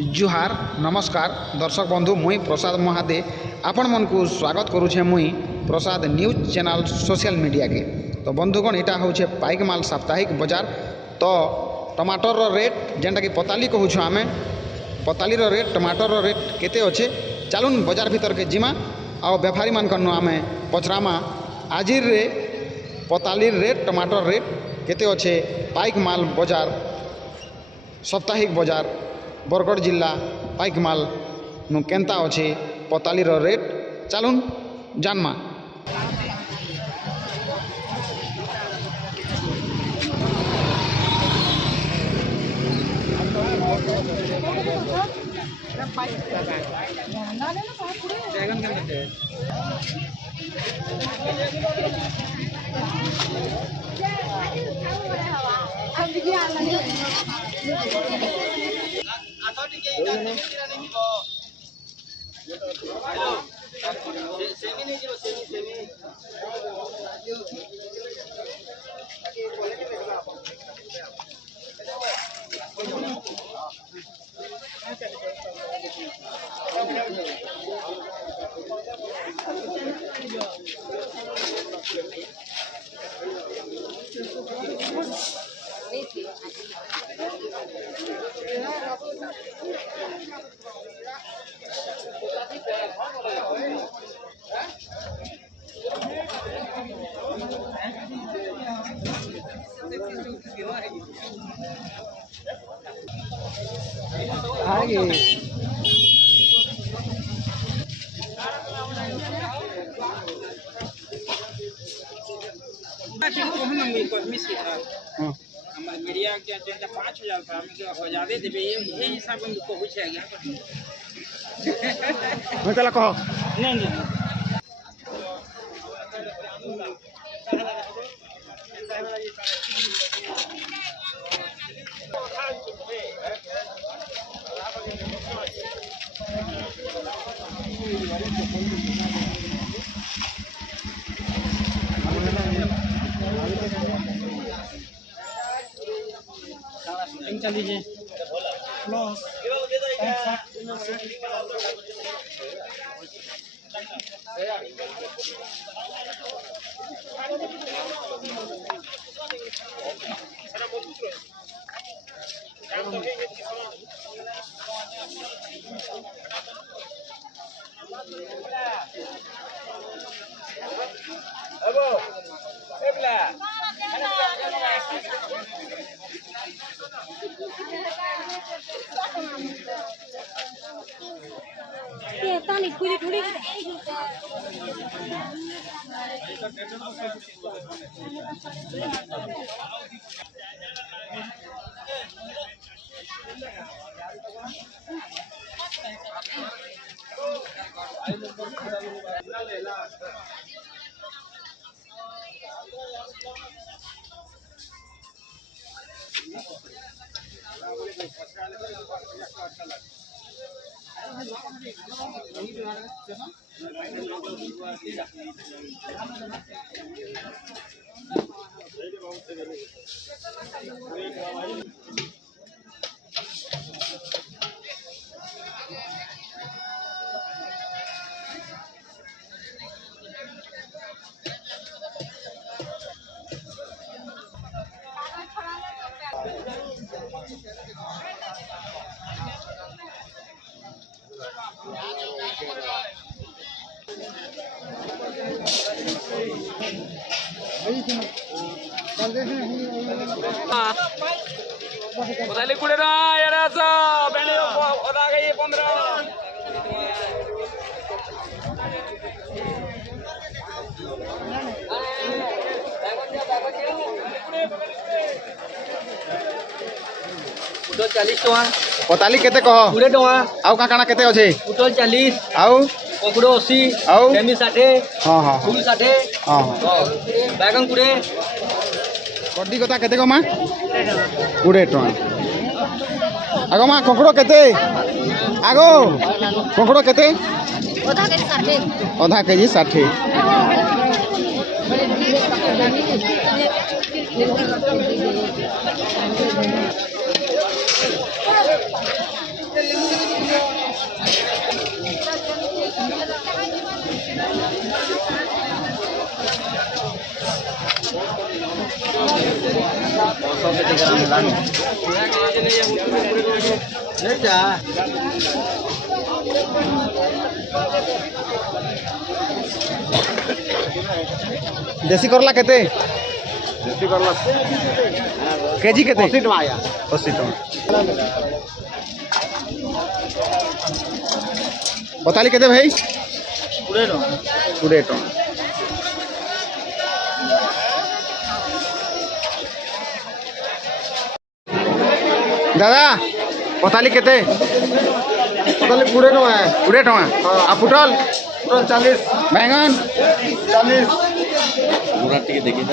जुहार नमस्कार दर्शक बंधु मुई प्रसाद महादे आपण मन को स्वागत करुछे मुई प्रसाद न्यूज चैनल सोशल मीडिया के। तो बंधुगण इटा होछे पाइकमाल साप्ताहिक बाजार। तो टमाटर रो रेट जेनटा कि पताली कहूछु आमे पताली रो रेट टमाटर रो रेट केते अच्छे चलून बाजार भीतर के जिमा आ व्यापारी मान कनु आमे पचरामा आजिर रे पताली रेट टमाटर रेट केते अच्छे पाइकमाल बाजार साप्ताहिक बाजार बरगढ़ जिला पाइकमाल नु केंता अच्छे पताली रो रेट चलून जानमा। मीडिया के 5,000 था ज्यादा देबे ये हिसाब में को होय छै गया मैं चला कहो नहीं चल दीजिए पताली कुड़े ना यार ऐसा बैठे उड़ा गई 15 40 टका पताली केते कहो 20 टका आउ का काना केते अछि पुटल 40 आउ कोकड़ो 80 आउ सेमी 60 हां हां फूल 60 हां बैगन कुड़े कड्डी कथा केते कमा 20 टका आगो मा कोकड़ो केते आगो कोकड़ो केते आधा केजी 60 Gracias. देसी करला केते केजी केते 80 टका आया 80 टका बताली केते भाई 20 टका दादा बताली केते पताली 20 टका है 20 टका आ पुटल 40 बैंगन 40 पूरा टिके देखिए